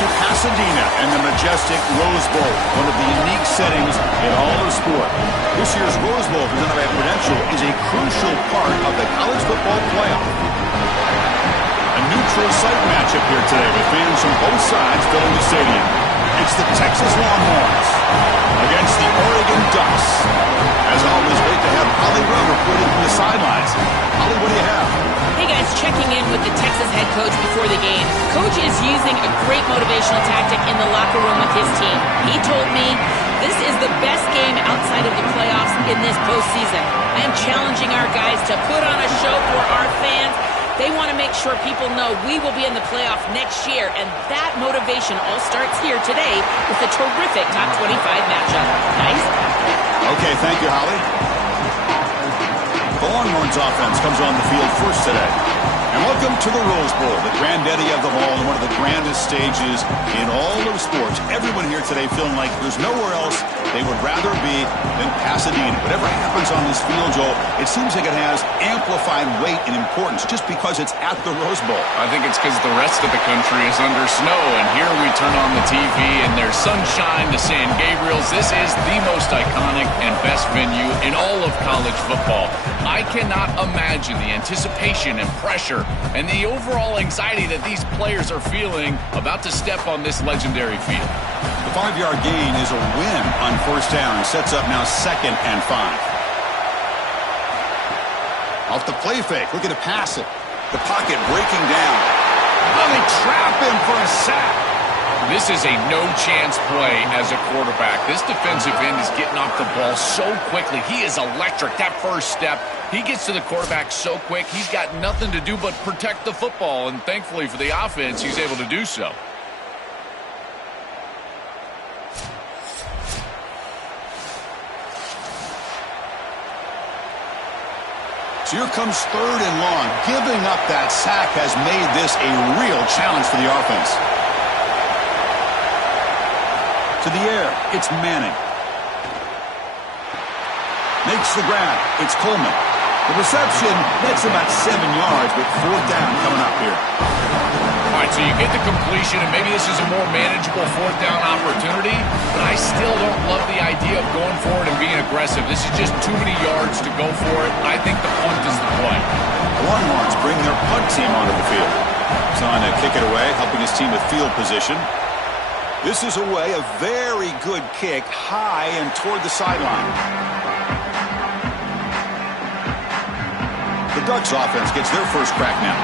to Pasadena and the majestic Rose Bowl, one of the unique settings in all of sport. This year's Rose Bowl, presented by Prudential, is a crucial part of the college football playoff. A neutral site matchup here today with fans from both sides filling the stadium. It's the Texas Longhorns against the Oregon Ducks. As always, great to have Holly Rowe reporting from the sidelines. Holly, what do you have? Hey guys, checking in with the Texas head coach before the game. Coach is using a great motivational tactic in the locker room with his team. He told me this is the best game outside of the playoffs in this postseason. I am challenging our guys to put on a show for our fans. They want to make sure people know we will be in the playoff next year, and that motivation all starts here today with a terrific top 25 matchup. Nice? Okay, thank you, Holly. The Longhorns offense comes on the field first today. And welcome to the Rose Bowl, the granddaddy of them all, and one of the grandest stages in all of sports. Everyone here today feeling like there's nowhere else they would rather be than Pasadena. Whatever happens on this field, Joel, it seems like it has amplified weight and importance just because it's at the Rose Bowl. I think it's because the rest of the country is under snow, and here we turn on the TV and there's sunshine to San Gabriel's. This is the most iconic and best venue in all of college football. I cannot imagine the anticipation and pressure and the overall anxiety that these players are feeling about to step on this legendary field. The 5-yard gain is a win on first down. Sets up now 2nd and 5. Off the play fake, looking to pass it. The pocket breaking down. Oh, they trap him for a sack. This is a no-chance play as a quarterback. This defensive end is getting off the ball so quickly. He is electric. That first step, he gets to the quarterback so quick. He's got nothing to do but protect the football, and thankfully for the offense, he's able to do so. So here comes 3rd and long. Giving up that sack has made this a real challenge for the offense. To the air, it's Manning. Makes the grab. It's Coleman. The reception, that's about 7 yards, but 4th down coming up here. All right, so you get the completion, and maybe this is a more manageable 4th down opportunity, but I still don't love the idea of going forward and being aggressive. This is just too many yards to go for it. I think the punt is the play. The Longhorns bring their punt team onto the field. He's on to kick it away, helping his team with field position. This is away, a very good kick, high and toward the sideline. The Ducks offense gets their first crack now.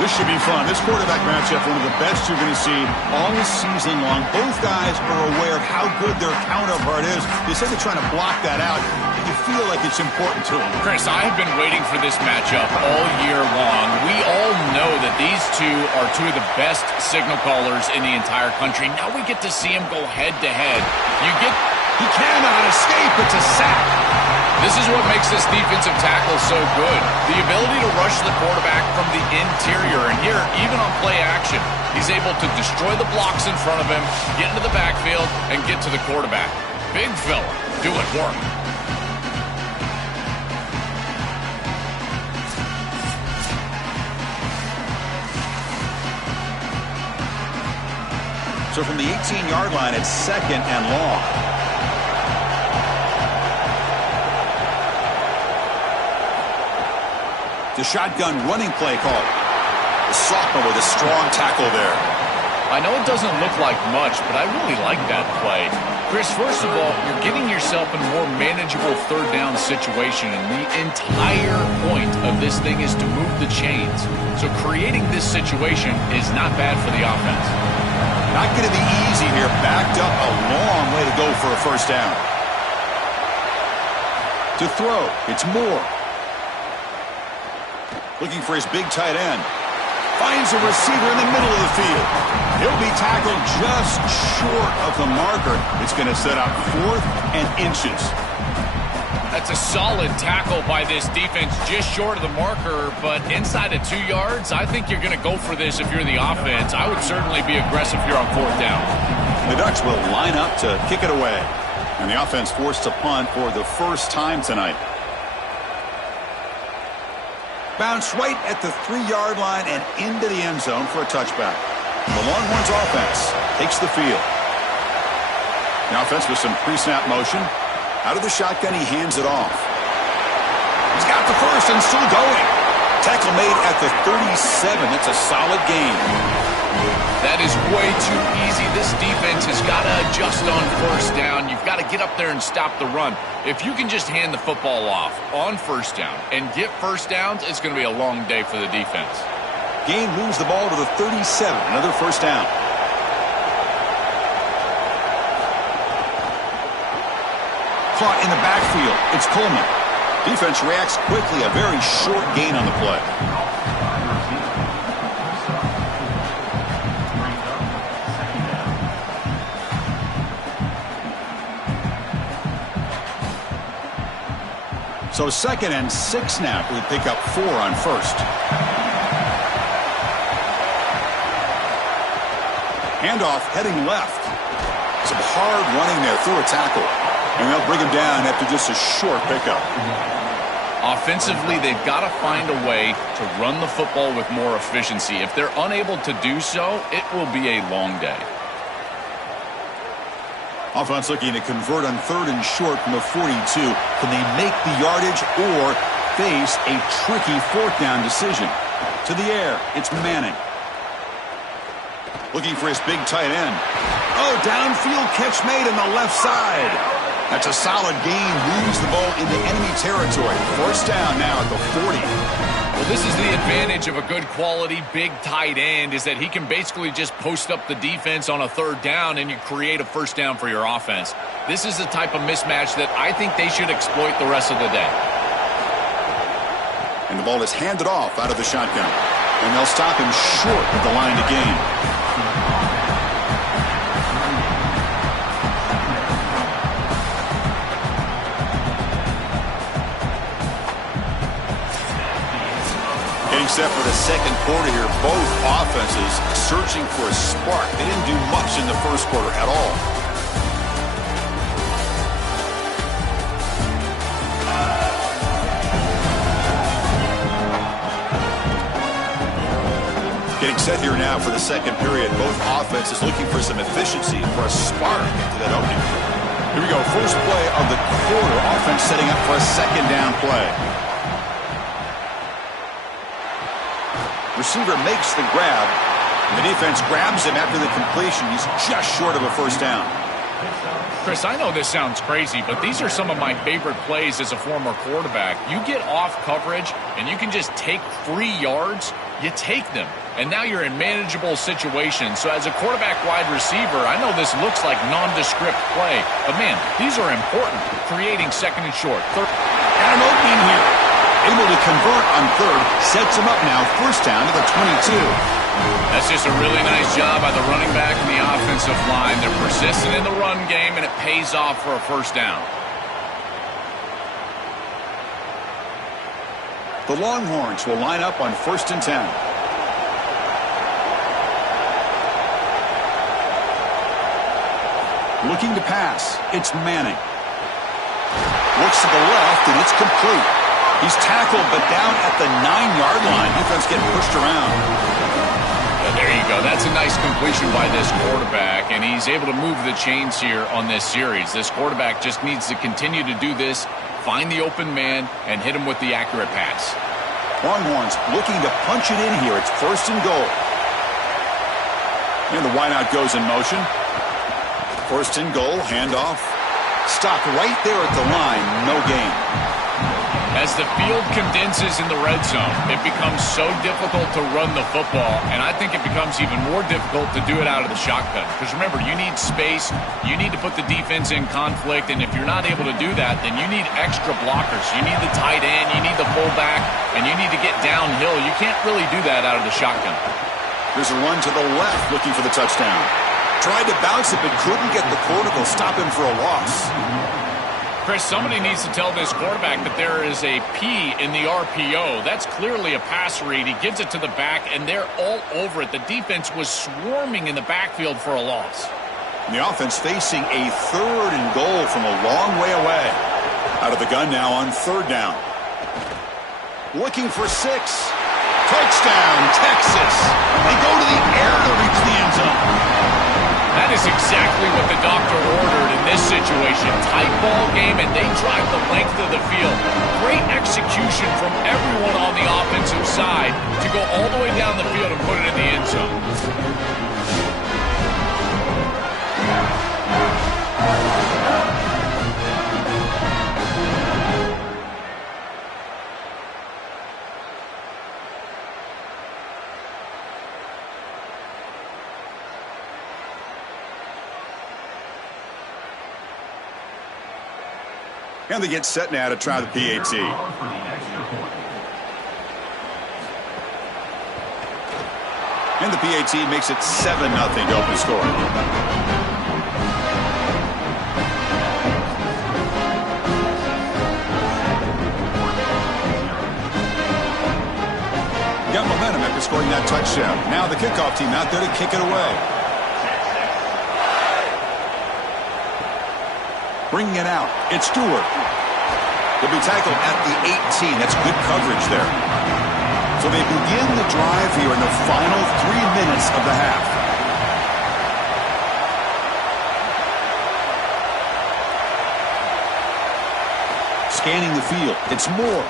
This should be fun. This quarterback matchup, one of the best you're going to see all season long. Both guys are aware of how good their counterpart is. They said they're trying to block that out. You feel like it's important to them. Chris, I have been waiting for this matchup all year long. We all know that these two are two of the best signal callers in the entire country. Now we get to see them go head-to-head. He cannot escape. It's a sack. This is what makes this defensive tackle so good. The ability to rush the quarterback from the interior. And here, even on play action, he's able to destroy the blocks in front of him, get into the backfield, and get to the quarterback. Big fella doing work. So from the 18-yard line, it's 2nd and long. The shotgun running play call. The sophomore with a strong tackle there. I know it doesn't look like much, but I really like that play. Chris, first of all, you're getting yourself in a more manageable 3rd down situation, and the entire point of this thing is to move the chains. So creating this situation is not bad for the offense. Not going to be easy here. Backed up a long way to go for a first down. To throw, it's Moore. Looking for his big tight end. Finds a receiver in the middle of the field. He'll be tackled just short of the marker. It's going to set up 4th and inches. That's a solid tackle by this defense, just short of the marker, but inside of 2 yards, I think you're going to go for this if you're the offense. I would certainly be aggressive here on 4th down. The Ducks will line up to kick it away. And the offense forced to punt for the first time tonight. Bounce right at the 3-yard line and into the end zone for a touchback. The Longhorns offense takes the field. The offense with some pre-snap motion. Out of the shotgun, he hands it off. He's got the first and still going. Tackle made at the 37. That's a solid gain. That is way too easy. This defense has got to adjust on first down. You've got to get up there and stop the run. If you can just hand the football off on first down and get first downs, it's going to be a long day for the defense. Gain moves the ball to the 37. Another first down. Caught in the backfield. It's Coleman. Defense reacts quickly. A very short gain on the play. So 2nd and 6 now. We pick up 4 on first. Handoff heading left. Some hard running there through a tackle. And they'll bring him down after just a short pickup. Offensively, they've got to find a way to run the football with more efficiency. If they're unable to do so, it will be a long day. Offense looking to convert on 3rd and short from the 42. Can they make the yardage or face a tricky 4th down decision? To the air, it's Manning. Looking for his big tight end. Oh, downfield catch made on the left side. That's a solid gain. Moves the ball into enemy territory. First down now at the 40. Well, this is the advantage of a good quality big tight end, is that he can basically just post up the defense on a 3rd down and you create a first down for your offense. This is the type of mismatch that I think they should exploit the rest of the day. And the ball is handed off out of the shotgun. And they'll stop him short at the line to gain. Except for the 2nd quarter here, both offenses searching for a spark. They didn't do much in the 1st quarter at all. Getting set here now for the 2nd period. Both offenses looking for some efficiency, for a spark into that opening. Here we go, first play of the quarter. Offense setting up for a 2nd down play. Receiver makes the grab. And the defense grabs him after the completion. He's just short of a first down. Chris, I know this sounds crazy, but these are some of my favorite plays as a former quarterback. You get off coverage, and you can just take free yards. You take them, and now you're in manageable situations. So as a quarterback wide receiver, I know this looks like nondescript play, but, man, these are important, creating 2nd and short. Got an opening here. Able to convert on 3rd. Sets him up now. First down to the 22. That's just a really nice job by the running back and the offensive line. They're persistent in the run game, and it pays off for a first down. The Longhorns will line up on 1st and 10. Looking to pass. It's Manning. Looks to the left, and it's complete. He's tackled, but down at the 9-yard line. Defense getting pushed around. There you go. That's a nice completion by this quarterback, and he's able to move the chains here on this series. This quarterback just needs to continue to do this, find the open man, and hit him with the accurate pass. Longhorns looking to punch it in here. It's 1st and goal. And the wideout goes in motion. 1st and goal, handoff. Stop right there at the line, no gain. As the field condenses in the red zone, it becomes so difficult to run the football, and I think it becomes even more difficult to do it out of the shotgun. Because remember, you need space, you need to put the defense in conflict, and if you're not able to do that, then you need extra blockers. You need the tight end, you need the fullback, and you need to get downhill. You can't really do that out of the shotgun. There's a run to the left looking for the touchdown. Tried to bounce it, but couldn't get the cortical. Stop him for a loss. Chris, somebody needs to tell this quarterback that there is a P in the RPO. That's clearly a pass read. He gives it to the back, and they're all over it. The defense was swarming in the backfield for a loss. And the offense facing a 3rd and goal from a long way away. Out of the gun now on 3rd down. Looking for 6. Touchdown, Texas. They go to the air to reach the end zone. That is exactly what the doctor ordered in this situation. Tight ball game, and they drive the length of the field. Great execution from everyone on the offensive side to go all the way down the field and put it in the end zone. And they get set now to try the PAT. And the PAT makes it 7-0 to open score. Got momentum after scoring that touchdown. Now the kickoff team out there to kick it away. Bringing it out, it's Stewart. He'll be tackled at the 18. That's good coverage there. So they begin the drive here in the final 3 minutes of the half. Scanning the field, it's Moore.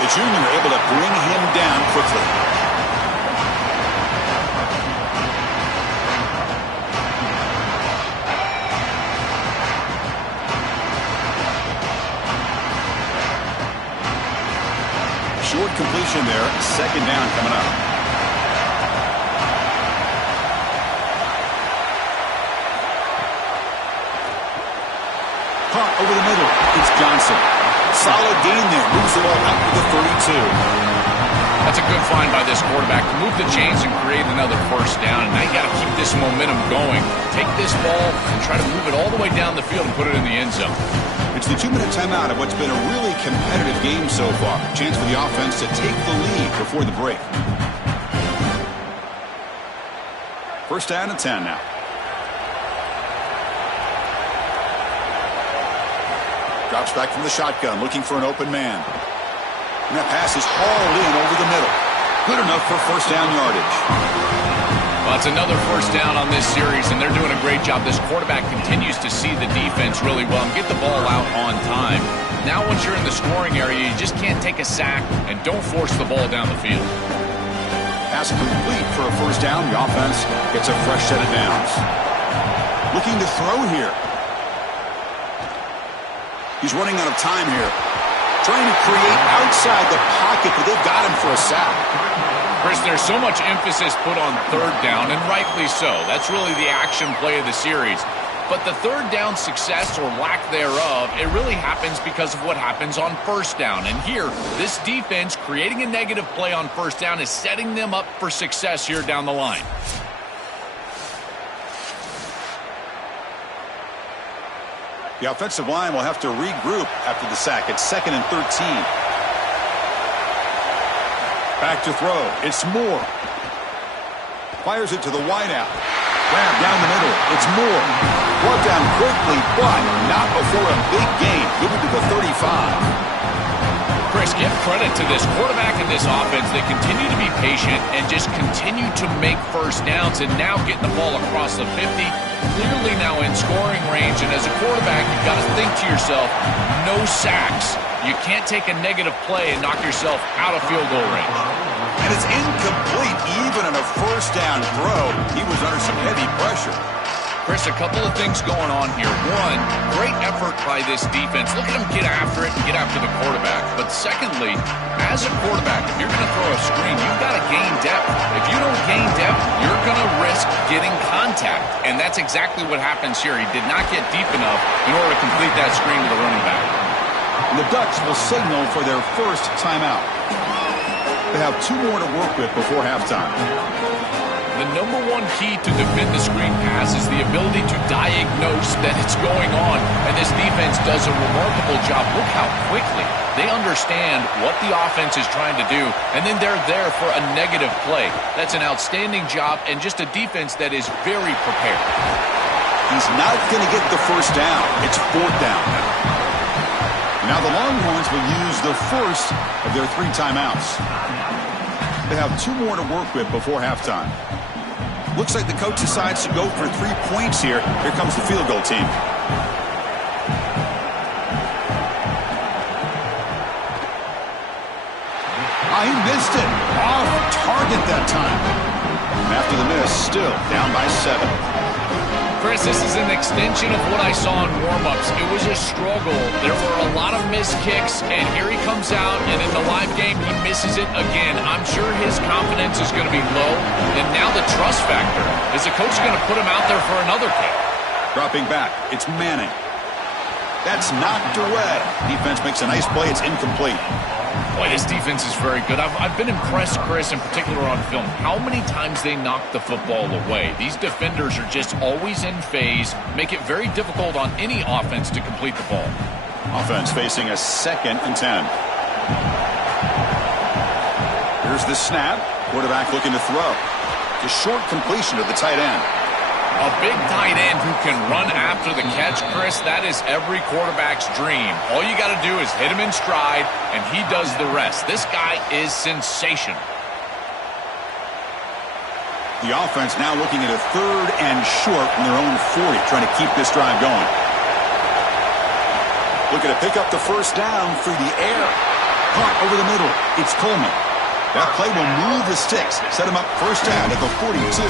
The junior able to bring him down quickly. Short completion there. Second down coming up. Caught over the middle. It's Johnson. Solid gain there. Moves the ball out to the 32. That's a good find by this quarterback to move the chains and create another first down. And now you got to keep this momentum going. Take this ball and try to move it all the way down the field and put it in the end zone. It's the 2-minute timeout of what's been a really competitive game so far. Chance for the offense to take the lead before the break. First down and 10 now. Drops back from the shotgun, looking for an open man. And that pass is hauled in over the middle. Good enough for first down yardage. Well, it's another first down on this series, and they're doing a great job. This quarterback continues to see the defense really well and get the ball out on time. Now once you're in the scoring area, you just can't take a sack and don't force the ball down the field. Pass complete for a first down. The offense gets a fresh set of downs. Looking to throw here. He's running out of time here. Trying to create outside the pocket, but they've got him for a sack. Chris, there's so much emphasis put on third down, and rightly so. That's really the action play of the series. But the third down success or lack thereof, it really happens because of what happens on first down. And here, this defense creating a negative play on first down is setting them up for success here down the line. The offensive line will have to regroup after the sack. It's 2nd and 13. Back to throw. It's Moore. Fires it to the wideout. Grab down the middle. It's Moore. Brought down quickly, but not before a big gain. Moving to the 35. Chris, give credit to this quarterback and this offense. They continue to be patient and just continue to make first downs and now getting the ball across the 50. Clearly now in scoring range. And as a quarterback, you've got to think to yourself, no sacks. You can't take a negative play and knock yourself out of field goal range. And it's incomplete even on a first down throw. He was under some heavy pressure. Chris, a couple of things going on here. One, great effort by this defense. Look at them get after it and get after the quarterback. But secondly, as a quarterback, if you're going to throw a screen, you've got to gain depth. If you don't gain depth, you're going to risk getting contact. And that's exactly what happens here. He did not get deep enough in order to complete that screen to the running back. And the Ducks will signal for their first timeout. They have 2 more to work with before halftime. The number one key to defend the screen pass is the ability to diagnose that it's going on. And this defense does a remarkable job. Look how quickly they understand what the offense is trying to do, and then they're there for a negative play. That's an outstanding job and just a defense that is very prepared. He's not going to get the first down. It's 4th down now. Now the Longhorns will use the first of their 3 timeouts. They have 2 more to work with before halftime. Looks like the coach decides to go for 3 points here. Here comes the field goal team. He missed it. Off target that time. After the miss, still down by 7. Chris, this is an extension of what I saw in warm-ups. It was a struggle. There were a lot of missed kicks, and here he comes out, and in the live game, he misses it again. I'm sure his confidence is going to be low, and now the trust factor. Is the coach going to put him out there for another kick? Dropping back, it's Manning. That's knocked away. Defense makes a nice play. It's incomplete. Boy, this defense is very good. I've been impressed, Chris, in particular on film, how many times they knock the football away. These defenders are just always in phase, make it very difficult on any offense to complete the ball. Offense facing a 2nd and 10. Here's the snap. Quarterback looking to throw. The short completion of the tight end. A big tight end who can run after the catch, Chris, that is every quarterback's dream. All you got to do is hit him in stride, and he does the rest. This guy is sensational. The offense now looking at a 3rd and short from their own 40, trying to keep this drive going. Looking to pick up the first down through the air. Caught over the middle. It's Coleman. That play will move the sticks, set him up first down at the 42.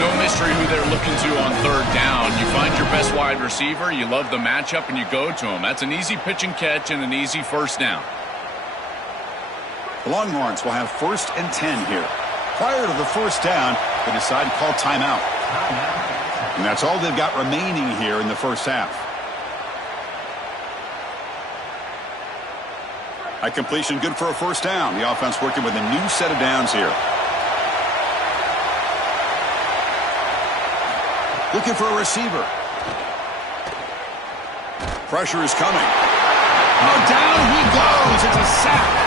No mystery who they're looking to on 3rd down. You find your best wide receiver, you love the matchup, and you go to him. That's an easy pitch and catch and an easy first down. The Longhorns will have 1st and 10 here. Prior to the first down, they decide to call timeout. And that's all they've got remaining here in the first half. High completion, good for a first down. The offense working with a new set of downs here. Looking for a receiver. Pressure is coming. Oh, down he goes. It's a sack.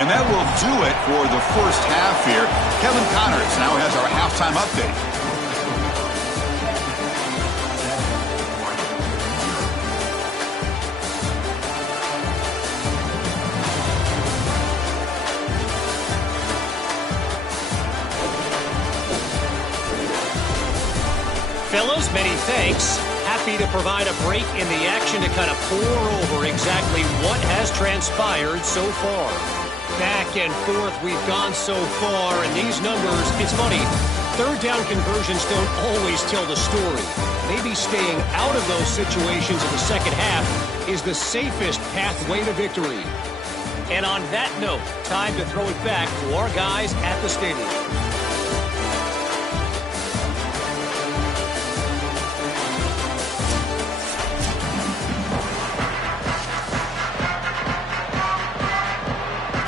And that will do it for the first half here. Kevin Connors now has our halftime update. Fellas, many thanks. Happy to provide a break in the action to kind of pour over exactly what has transpired so far. Back and forth we've gone so far, and these numbers, it's funny, 3rd down conversions don't always tell the story. Maybe staying out of those situations in the second half is the safest pathway to victory. And on that note, time to throw it back to our guys at the stadium.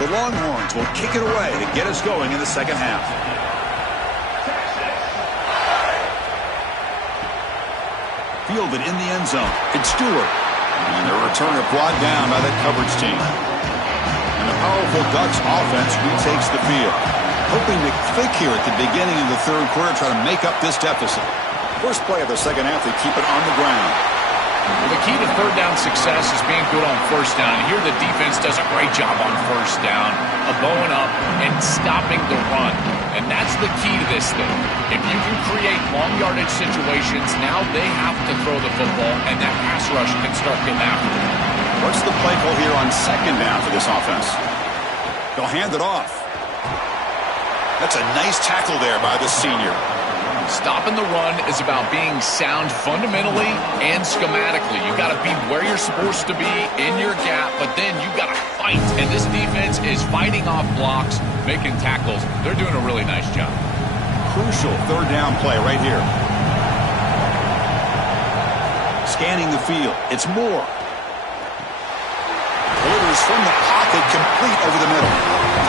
The Longhorns will kick it away to get us going in the second half. Fielded in the end zone. It's Stewart. And the returner brought down by that coverage team. And the powerful Ducks offense retakes the field. Hoping to click here at the beginning of the 3rd quarter, try to make up this deficit. First play of the second half, they keep it on the ground. Well, the key to 3rd down success is being good on first down. And here the defense does a great job on first down of bowing up and stopping the run. And that's the key to this thing. If you can create long yardage situations, now they have to throw the football, and that pass rush can start getting after it. What's the play call here on 2nd down for this offense? They'll hand it off. That's a nice tackle there by the senior. Stopping the run is about being sound fundamentally and schematically. You got to be where you're supposed to be in your gap, but then you got to fight. And this defense is fighting off blocks, making tackles. They're doing a really nice job. Crucial 3rd down play right here. Scanning the field. It's Moore. Delivers from the pocket, complete over the middle.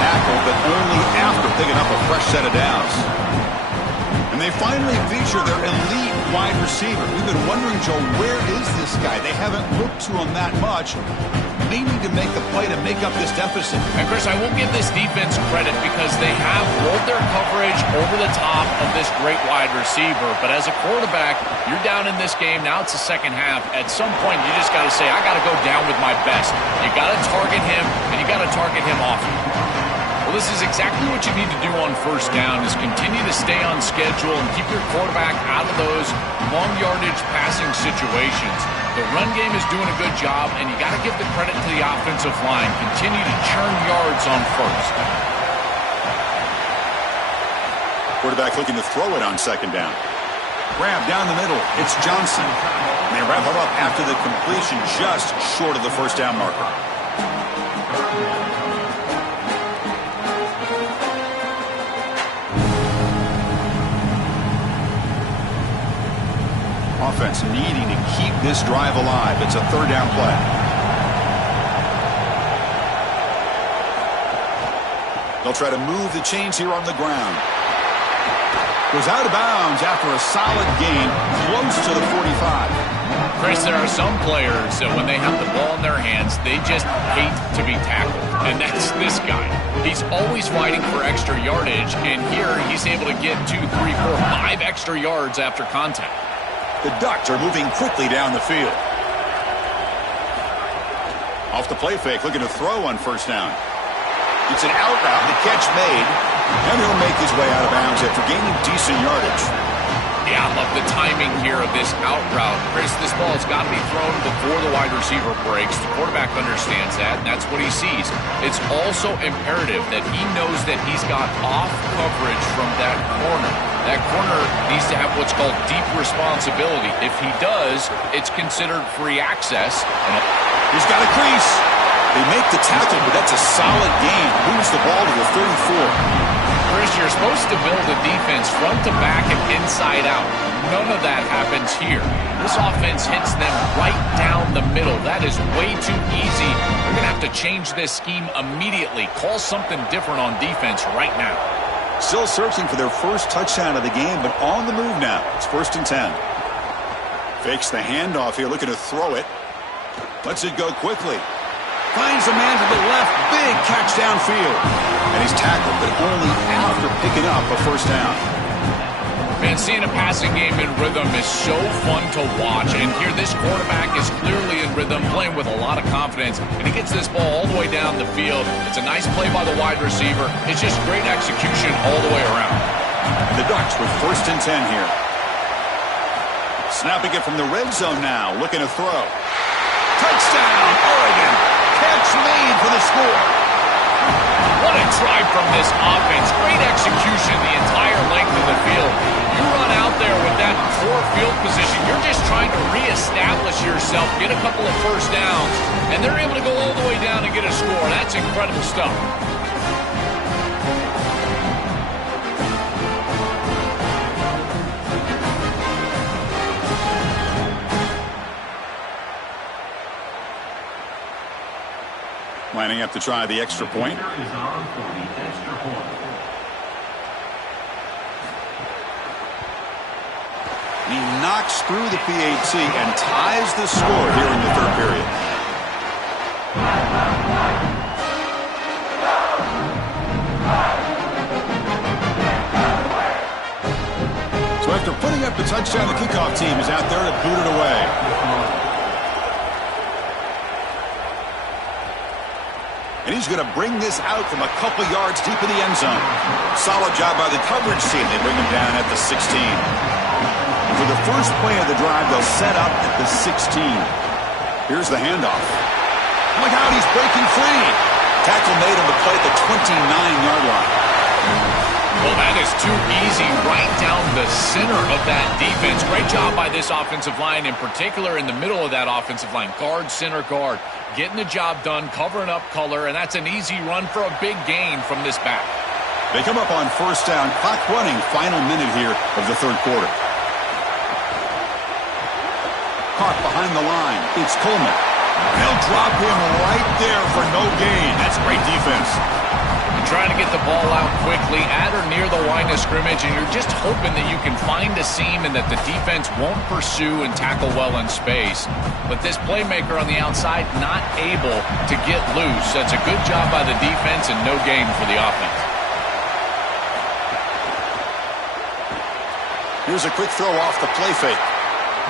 Tackle, but only after picking up a fresh set of downs. And they finally feature their elite wide receiver. We've been wondering, Joe, where is this guy? They haven't looked to him that much. may need to make the play to make up this deficit. And, Chris, I will give this defense credit because they have rolled their coverage over the top of this great wide receiver. But as a quarterback, you're down in this game. Now it's the second half. At some point, you just got to say, I got to go down with my best. You got to target him, and you got to target him often. Well, this is exactly what you need to do on first down is continue to stay on schedule and keep your quarterback out of those long yardage passing situations. The run game is doing a good job, and you got to give the credit to the offensive line. Continue to churn yards on first. Quarterback looking to throw it on second down. Grab down the middle. It's Johnson. And they wrap him up after the completion just short of the first down marker. Offense needing to keep this drive alive. It's a third down play. They'll try to move the chains here on the ground. Goes out of bounds after a solid gain close to the 45. Chris, there are some players that when they have the ball in their hands, they just hate to be tackled. And that's this guy. He's always fighting for extra yardage, and here he's able to get 2, 3, 4, 5 extra yards after contact. The Ducks are moving quickly down the field. Off the play fake, looking to throw on first down. It's an out route, the catch made, and he'll make his way out of bounds after gaining decent yardage. Yeah, I love the timing here of this out route. Chris, this ball has got to be thrown before the wide receiver breaks. The quarterback understands that, and that's what he sees. It's also imperative that he knows that he's got off coverage from that corner. That corner needs to have what's called deep responsibility. If he does, it's considered free access. And he's got a crease. They make the tackle, but that's a solid gain. Moves the ball to the 34. Chris, you're supposed to build a defense front to back and inside out. None of that happens here. This offense hits them right down the middle. That is way too easy. They're going to have to change this scheme immediately. Call something different on defense right now. Still searching for their first touchdown of the game, but on the move now. It's 1st and 10. Fakes the handoff here, looking to throw it. Lets it go quickly. Finds a man to the left. Big catch downfield. And he's tackled, but only after picking up a first down. Man, seeing a passing game in rhythm is so fun to watch. And here, this quarterback is clearly in rhythm, playing with a lot of confidence. And he gets this ball all the way down the field. It's a nice play by the wide receiver. It's just great execution all the way around. And the Ducks with 1st and 10 here. Snapping it from the red zone now, looking to throw. Touchdown, Oregon. Catch made for the score. What a drive from this offense. Great execution the entire length of the field. You run out there with that poor field position. You're just trying to reestablish yourself, get a couple of first downs, and they're able to go all the way down and get a score. That's incredible stuff. Lining up to try the extra point. He knocks through the PAT and ties the score here in the third period. So after putting up the touchdown, the kickoff team is out there to boot it away. And he's going to bring this out from a couple yards deep in the end zone. Solid job by the coverage team. They bring him down at the 16. For the first play of the drive, they'll set up at the 16. Here's the handoff. Look out, he's breaking free. Tackle made him to play at the 29-yard line. Well, that is too easy right down the center of that defense. Great job by this offensive line, in particular in the middle of that offensive line. Guard, center guard, getting the job done, covering up color, and that's an easy run for a big gain from this back. They come up on first down, clock running, final minute here of the third quarter. Caught behind the line, it's Coleman. They'll drop him right there for no gain. That's great defense. trying to get the ball out quickly at or near the line of scrimmage, and you're just hoping that you can find a seam and that the defense won't pursue and tackle well in space. But this playmaker on the outside not able to get loose. That's a good job by the defense and no gain for the offense. Here's a quick throw off the play fake.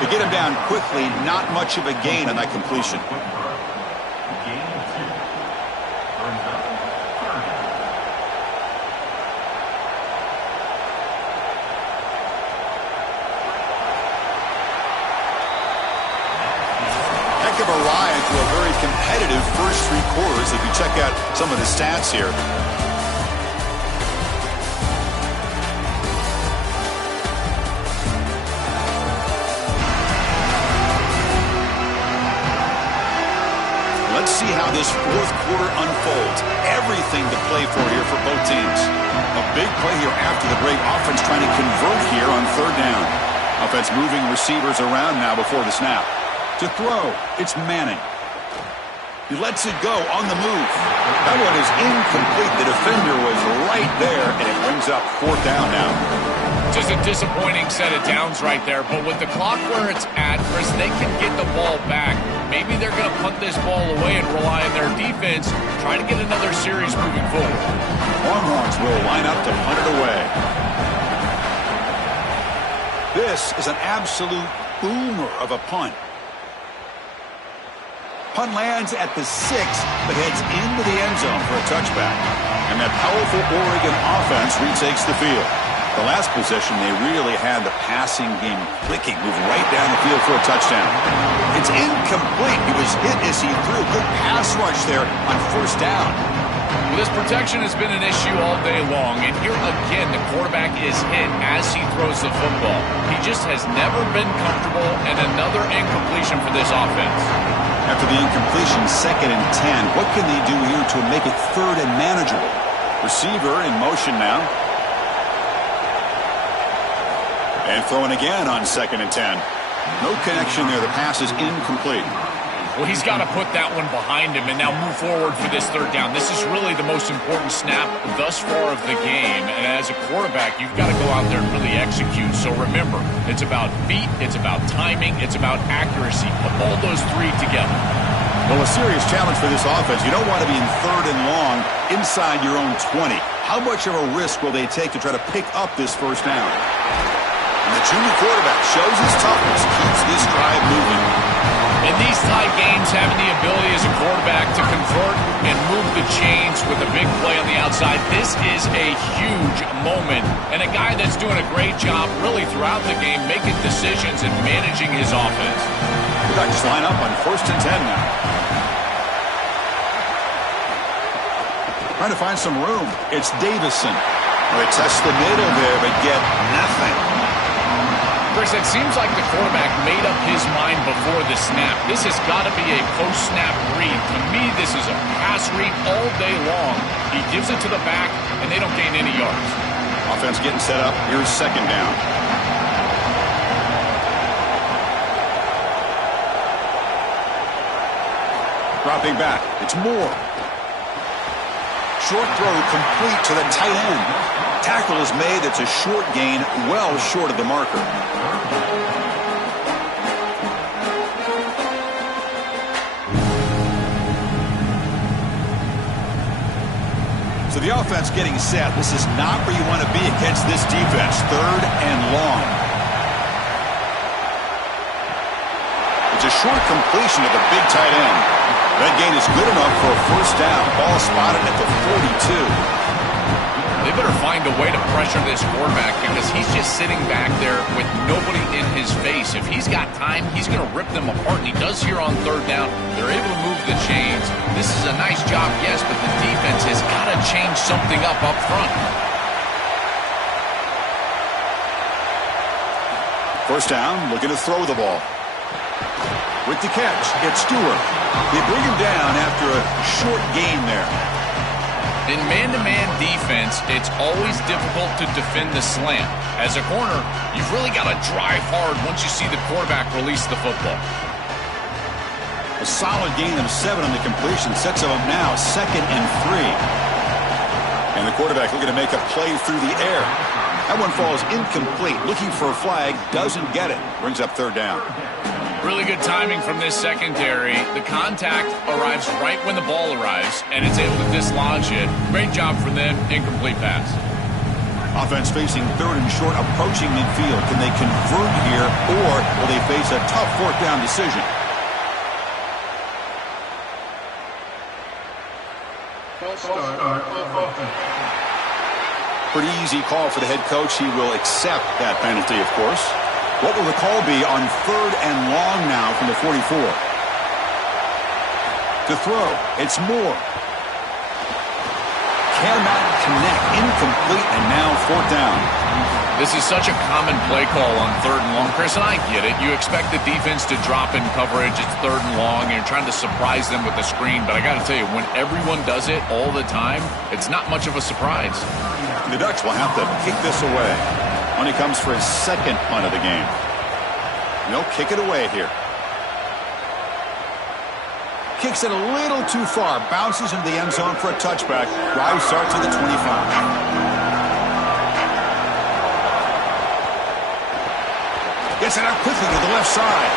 They get him down quickly, not much of a gain on that completion. Heck of a ride to a very competitive first three quarters if you check out some of the stats here. Let's see how this fourth quarter unfolds. Everything to play for here for both teams. A big play here after the break. Offense trying to convert here on third down. Offense moving receivers around now before the snap. To throw, it's Manning. He lets it go on the move. That one is incomplete. The defender was right there, and it brings up fourth down now. Just a disappointing set of downs right there, but with the clock where it's at, Chris, they can get the ball back. Maybe they're going to punt this ball away and rely on their defense, try to get another series moving forward. Longhorns will line up to punt it away. This is an absolute boomer of a punt. Punt lands at the 6, but heads into the end zone for a touchback. And that powerful Oregon offense retakes the field. The last possession, they really had the passing game clicking, moved right down the field for a touchdown. It's incomplete. He was hit as he threw. Good pass rush there on first down. Well, this protection has been an issue all day long, and here again the quarterback is hit as he throws the football. He just has never been comfortable, and another incompletion for this offense. After the incompletion, 2nd and 10. What can they do here to make it 3rd and manageable? Receiver in motion now. And throwing again on 2nd and 10. No connection there. The pass is incomplete. Well, he's got to put that one behind him and now move forward for this third down. This is really the most important snap thus far of the game. And as a quarterback, you've got to go out there and really execute. So remember, it's about feet, it's about timing, it's about accuracy. Put all those three together. Well, a serious challenge for this offense. You don't want to be in 3rd and long inside your own 20. How much of a risk will they take to try to pick up this first down? And the junior quarterback shows his toughness, keeps this drive moving. In these tight games, having the ability as a quarterback to convert and move the chains with a big play on the outside, this is a huge moment. And a guy that's doing a great job really throughout the game making decisions and managing his offense. The Ducks line up on 1st and 10 now. Trying to find some room. It's Davison. They test the middle there, but get nothing. Chris, it seems like the quarterback made up his mind before the snap. This has got to be a post-snap read. To me, this is a pass read all day long. He gives it to the back, and they don't gain any yards. Offense getting set up. Here's 2nd down. Dropping back. It's Moore. Short throw complete to the tight end. Tackle is made. It's a short gain, well short of the marker. So the offense getting set. This is not where you want to be against this defense. 3rd and long. It's a short completion of the big tight end. That gain is good enough for a first down. Ball spotted at the 42. They better find a way to pressure this quarterback because he's just sitting back there with nobody in his face. If he's got time, he's going to rip them apart, and he does here on 3rd down. They're able to move the chains. This is a nice job, yes, but the defense has got to change something up front. First down, looking to throw the ball. With the catch, it's Stewart. They bring him down after a short gain there. In man-to-man defense, it's always difficult to defend the slant. As a corner, you've really got to drive hard once you see the quarterback release the football. A solid gain of 7 on the completion sets him up now, 2nd and 3. And And the quarterback looking to make a play through the air. That one falls incomplete. Looking for a flag, doesn't get it. Brings up third down. Really good timing from this secondary. The contact arrives right when the ball arrives, and it's able to dislodge it. Great job from them. Incomplete pass. Offense facing third and short, approaching midfield. Can they convert here, or will they face a tough fourth down decision? Pretty easy call for the head coach. He will accept that penalty, of course. What will the call be on third and long now from the 44? To throw, it's Moore. Cannot connect, incomplete, and now fourth down. This is such a common play call on third and long, Chris, and I get it. You expect the defense to drop in coverage. It's third and long, and you're trying to surprise them with the screen. But I got to tell you, when everyone does it all the time, it's not much of a surprise. The Ducks will have to kick this away when he comes for his second punt of the game. They'll kick it away here. Kicks it a little too far. Bounces into the end zone for a touchback. Drive starts at the 25. Gets it out quickly to the left side.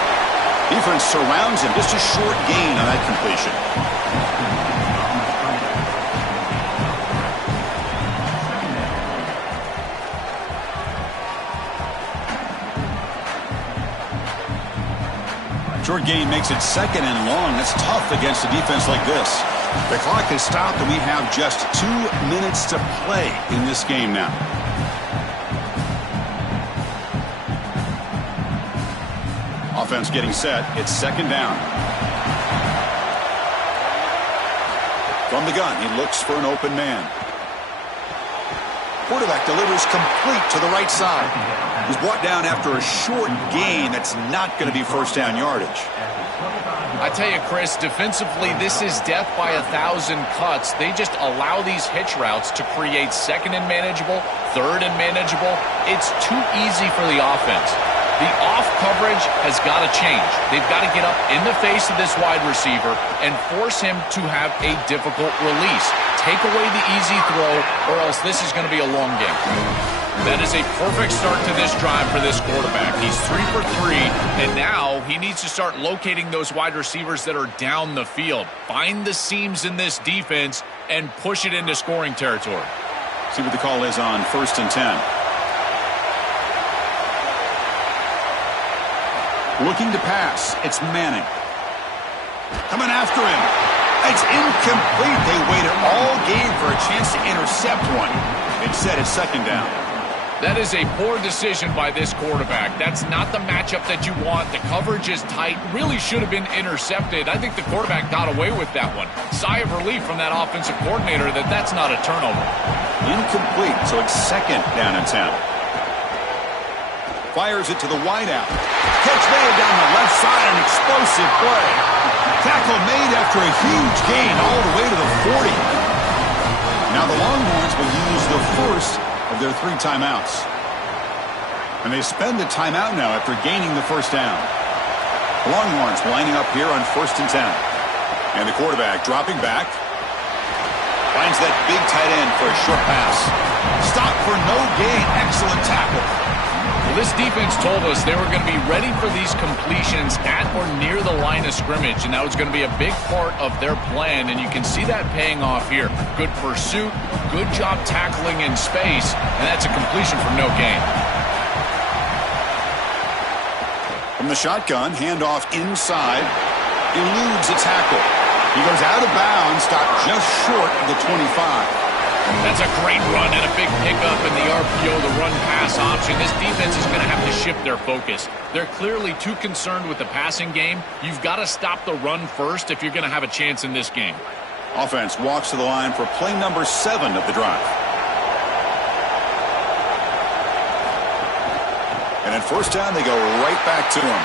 Defense surrounds him. Just a short gain on that completion. Short gain makes it second and long. That's tough against a defense like this. The clock has stopped, and we have just 2 minutes to play in this game now. Offense getting set. It's second down. From the gun, he looks for an open man. Quarterback delivers complete to the right side. He's brought down after a short gain. That's not going to be first down yardage. I tell you, Chris, defensively, this is death by 1,000 cuts. They just allow these hitch routes to create second and manageable, third and manageable. It's too easy for the offense. The off coverage has got to change. They've got to get up in the face of this wide receiver and force him to have a difficult release. Take away the easy throw, or else this is going to be a long game. That is a perfect start to this drive for this quarterback. He's 3 for 3, and now he needs to start locating those wide receivers that are down the field. Find the seams in this defense and push it into scoring territory. See what the call is on 1st and 10. Looking to pass. It's Manning. Coming after him. It's incomplete. They waited all game for a chance to intercept one. Instead, it's second down. That is a poor decision by this quarterback. That's not the matchup that you want. The coverage is tight. Really should have been intercepted. I think the quarterback got away with that one. Sigh of relief from that offensive coordinator that that's not a turnover. Incomplete, so it's second down and 10. Fires it to the wideout. Catch made down the left side, an explosive play. Tackle made after a huge gain all the way to the 40. Now the Longhorns will use the first of their 3 timeouts. And they spend the timeout now after gaining the first down. The Longhorns lining up here on 1st and 10. And the quarterback dropping back. Finds that big tight end for a short pass. Stop for no gain. Excellent tackle. Well, this defense told us they were going to be ready for these completions at or near the line of scrimmage, and that was going to be a big part of their plan, and you can see that paying off here. Good pursuit, good job tackling in space, and that's a completion for no gain. From the shotgun, handoff inside, eludes a tackle. He goes out of bounds, stopped just short of the 25. That's a great run and a big pickup in the RPO, the run-pass option. This defense is going to have to shift their focus. They're clearly too concerned with the passing game. You've got to stop the run first if you're going to have a chance in this game. Offense walks to the line for play number 7 of the drive. And at first down, they go right back to him.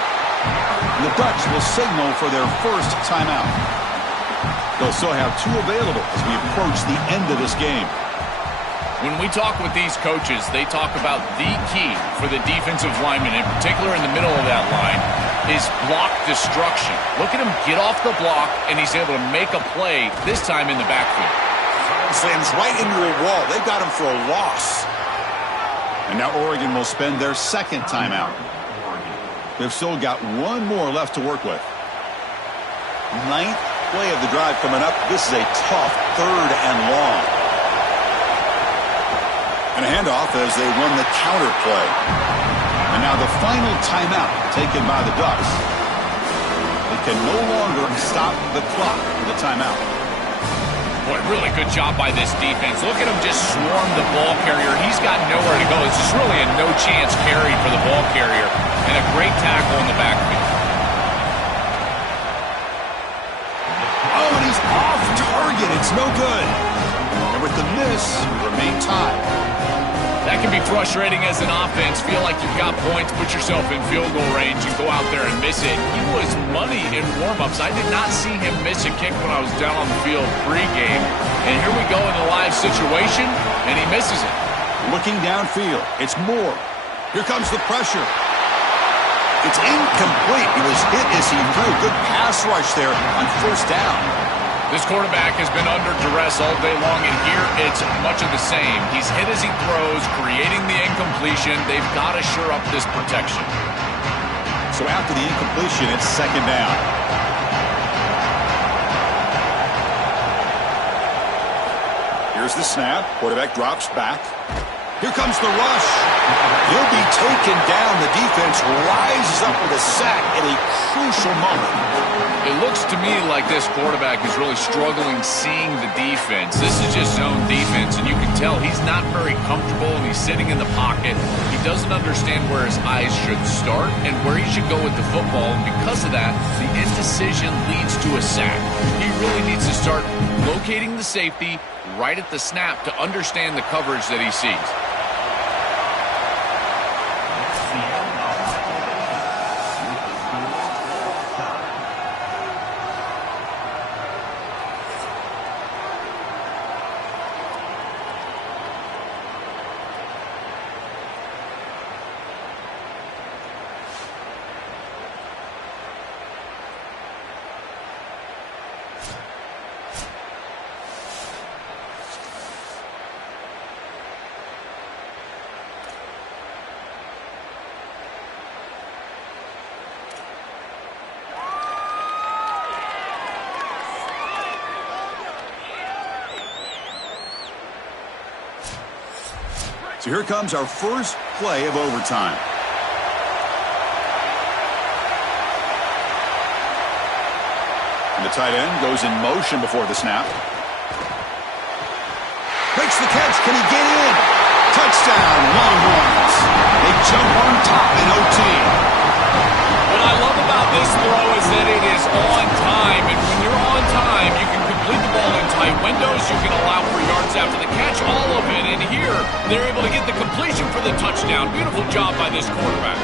The Ducks will signal for their first timeout. They'll still have 2 available as we approach the end of this game. When we talk with these coaches, they talk about the key for the defensive lineman, in particular in the middle of that line, is block destruction. Look at him get off the block, and he's able to make a play, this time in the backfield. slams right into a wall. They've got him for a loss. And now Oregon will spend their second timeout. They've still got one more left to work with. Ninth play of the drive coming up. This is a tough 3rd and long. And a handoff as they run the counter play. And now the final timeout taken by the Ducks. They can no longer stop the clock in the timeout. Boy, really good job by this defense. Look at him just swarm the ball carrier. He's got nowhere to go. It's just really a no-chance carry for the ball carrier. And a great tackle in the backfield. Oh, and he's off target. It's no good. And with the miss, we remain tied. That can be frustrating as an offense. Feel like you've got points, put yourself in field goal range, you go out there and miss it. He was money in warm-ups. I did not see him miss a kick when I was down on the field pregame. And here we go in a live situation, and he misses it. Looking downfield, it's Moore. Here comes the pressure. It's incomplete. He was hit as he threw. Good pass rush there on first down. This quarterback has been under duress all day long, and here it's much of the same. He's hit as he throws, creating the incompletion. They've got to shore up this protection. So after the incompletion, it's second down. Here's the snap. Quarterback drops back. Here comes the rush. He'll be taken down. The defense rises up with a sack at a crucial moment. It looks to me like this quarterback is really struggling seeing the defense. This is just zone defense, and you can tell he's not very comfortable, and he's sitting in the pocket. He doesn't understand where his eyes should start and where he should go with the football, and because of that, the indecision leads to a sack. He really needs to start locating the safety right at the snap to understand the coverage that he sees. So here comes our first play of overtime. And the tight end goes in motion before the snap. Makes the catch. Can he get in? Touchdown, Longhorns. They jump on top in OT. What I love about this throw is that it is on time. And when you're on time, you can complete the ball in tight windows. You can allow for yards after the catch, all of it. And here, they're able to get the completion for the touchdown. Beautiful job by this quarterback.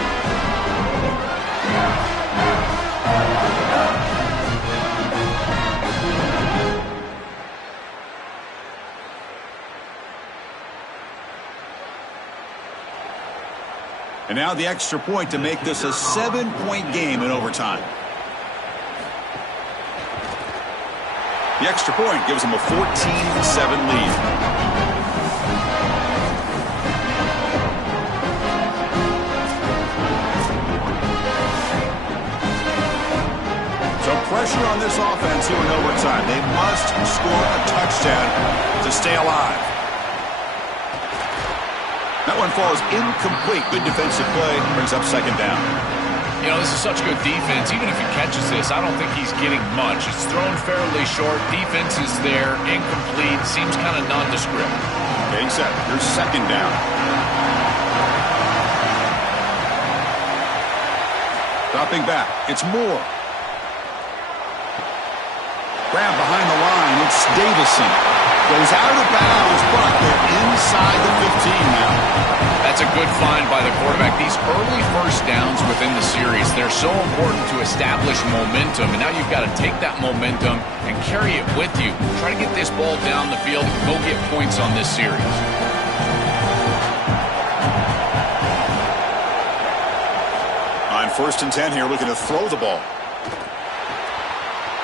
And now the extra point to make this a 7-point game in overtime. The extra point gives them a 14-7 lead. So pressure on this offense here in overtime. They must score a touchdown to stay alive. That one falls incomplete. Good defensive play. Brings up second down. You know, this is such good defense. Even if he catches this, I don't think he's getting much. It's thrown fairly short. Defense is there. Incomplete. Seems kind of nondescript. Getting set. Here's second down. Dropping back. It's Moore. Grab behind the line. It's Davison. Goes out of bounds, but they're inside the 15 now. That's a good find by the quarterback. These early first downs within the series, they're so important to establish momentum. And now you've got to take that momentum and carry it with you. Try to get this ball down the field and go get points on this series. On 1st and 10 here, looking to throw the ball.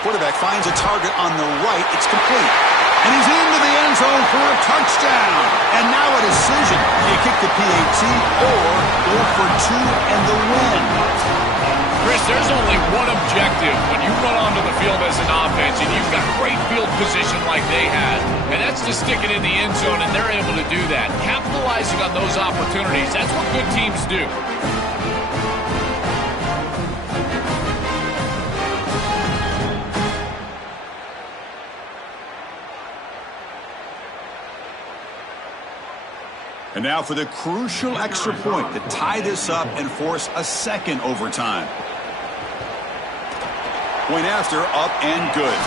Quarterback finds a target on the right. It's complete. And he's into the end zone for a touchdown. And now a decision. Do you kick the PAT or go for two and the win? Chris, there's only one objective when you run onto the field as an offense and you've got great field position like they had, and that's to stick it in the end zone, and they're able to do that. Capitalizing on those opportunities, that's what good teams do. And now for the crucial extra point to tie this up and force a second overtime. Point after, up and good.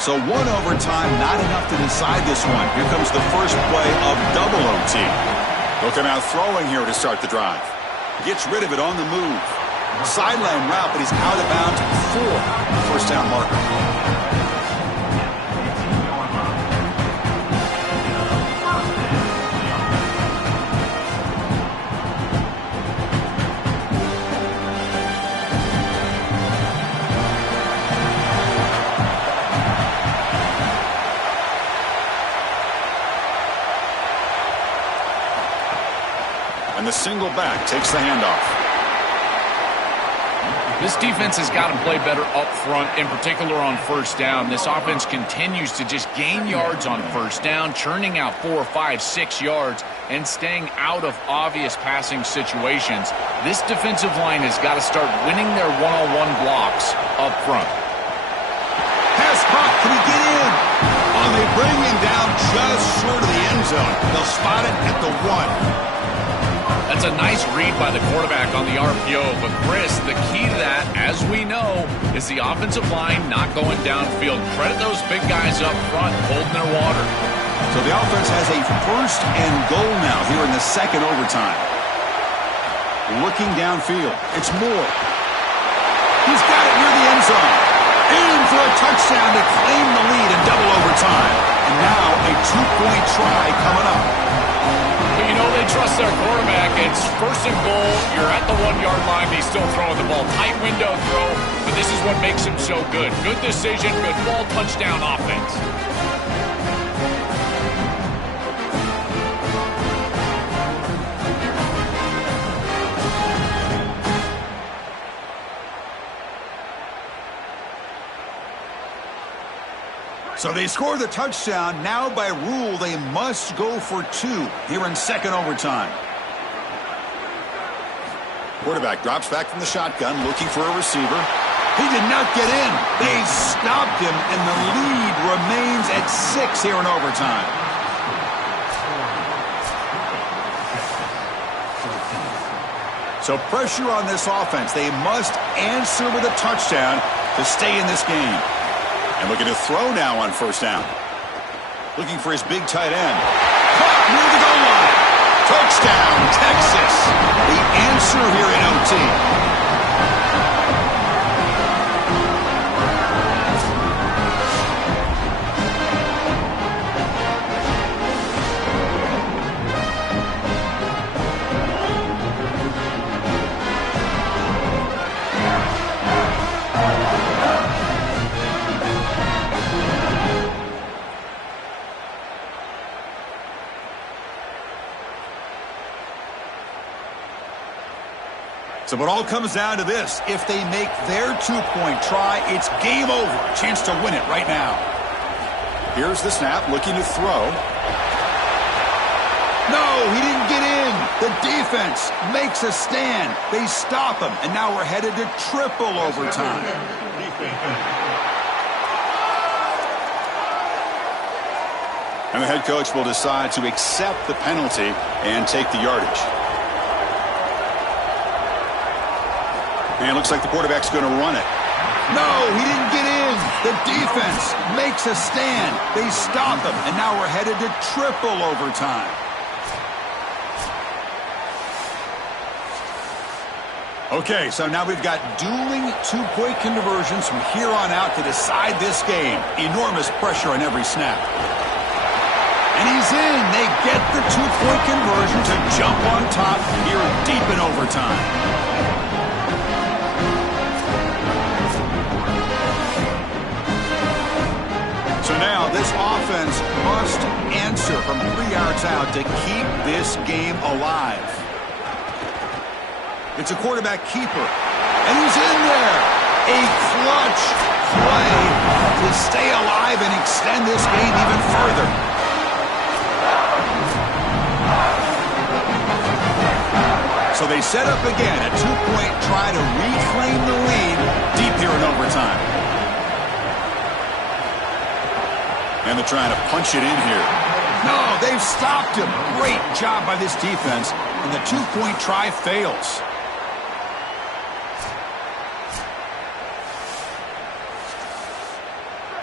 So one overtime, not enough to decide this one. Here comes the first play of double OT. Looking out throwing here to start the drive. Gets rid of it on the move. Sideline route, but he's out of bounds for the first down marker. And the single back takes the handoff. This defense has got to play better up front, in particular on first down. This offense continues to just gain yards on first down, churning out 4, 5, 6 yards, and staying out of obvious passing situations. This defensive line has got to start winning their one-on-one blocks up front. Pass caught. Can he get in? Oh, they bring him down just short of the end zone. They'll spot it at the 1. That's a nice read by the quarterback on the RPO. But, Chris, the key to that, as we know, is the offensive line not going downfield. Credit those big guys up front holding their water. So the offense has a first and goal now here in the second overtime. Looking downfield. It's Moore. He's got it near the end zone. In for a touchdown to claim the lead in double overtime. And now a two-point try coming up. But you know they trust their quarterback. It's first and goal. You're at the 1-yard line. He's still throwing the ball. Tight window throw. But this is what makes him so good. Good decision. Good ball touchdown offense. So they score the touchdown. Now by rule, they must go for two here in second overtime. Quarterback drops back from the shotgun, looking for a receiver. He did not get in. They stopped him, and the lead remains at 6 here in overtime. So pressure on this offense. They must answer with a touchdown to stay in this game. And looking to throw now on first down. Looking for his big tight end. Caught near the goal line. Touchdown, Texas. The answer here in OT. So it all comes down to this. If they make their two-point try, it's game over. A chance to win it right now. Here's the snap, looking to throw. No, he didn't get in. The defense makes a stand. They stop him, and now we're headed to triple overtime. And the head coach will decide to accept the penalty and take the yardage. And it looks like the quarterback's going to run it. No, he didn't get in. The defense makes a stand. They stop him, and now we're headed to triple overtime. Okay, so now we've got dueling two-point conversions from here on out to decide this game. Enormous pressure on every snap. And he's in. They get the two-point conversion to jump on top here deep in overtime. overtime. So now this offense must answer from 3 yards out to keep this game alive. It's a quarterback keeper, and he's in there. A clutch play to stay alive and extend this game even further. So they set up again, a 2-point try to reclaim the lead deep here in overtime. And they're trying to punch it in here. No, they've stopped him. Great job by this defense, and the 2-point try fails.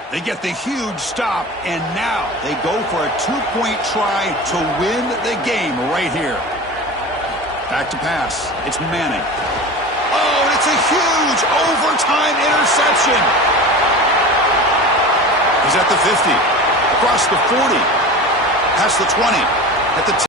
They get the huge stop, and now they go for a 2-point try to win the game right here. Back to pass. It's Manning. Oh, it's a huge overtime interception. He's at the 50, across the 40, past the 20, at the 10.